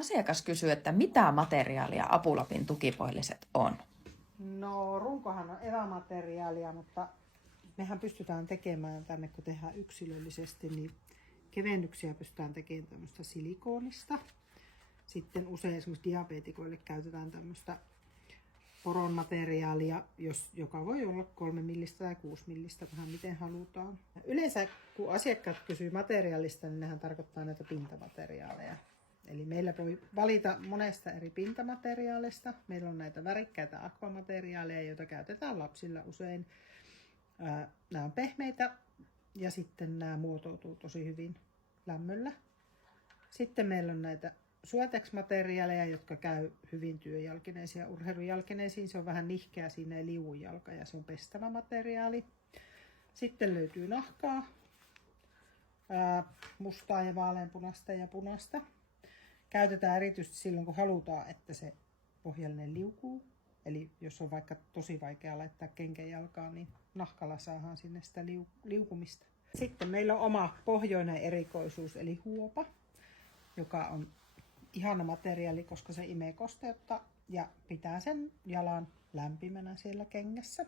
Asiakas kysyy, että mitä materiaalia Apulapin tukipohjalliset on? No runkohan on erämateriaalia, mutta mehän pystytään tekemään tänne, kun tehdään yksilöllisesti, niin kevennyksiä pystytään tekemään tämmöistä silikoonista. Sitten usein esimerkiksi diabeetikoille käytetään tämmöistä poron materiaalia, joka voi olla 3 millistä tai 6 millistä, vähän miten halutaan. Yleensä kun asiakkaat kysyy materiaalista, niin nehän tarkoittaa näitä pintamateriaaleja. Eli meillä voi valita monesta eri pintamateriaalista. Meillä on näitä värikkäitä akvamateriaaleja, joita käytetään lapsilla usein. Nämä on pehmeitä ja sitten nämä muotoutuu tosi hyvin lämmöllä. Sitten meillä on näitä Suotex-materiaaleja, jotka käy hyvin työjalkineisiin ja urheilujalkineisiin. Se on vähän nihkeä, siinä ei liu jalka ja se on pestävä materiaali. Sitten löytyy nahkaa, mustaa ja vaaleanpunaista ja punaista. Käytetään erityisesti silloin, kun halutaan, että se pohjallinen liukuu. Eli jos on vaikka tosi vaikea laittaa kenkäjalkaan, niin nahkalla saadaan sinne sitä liukumista. Sitten meillä on oma pohjoinen erikoisuus, eli huopa, joka on ihana materiaali, koska se imee kosteutta ja pitää sen jalan lämpimänä siellä kengässä.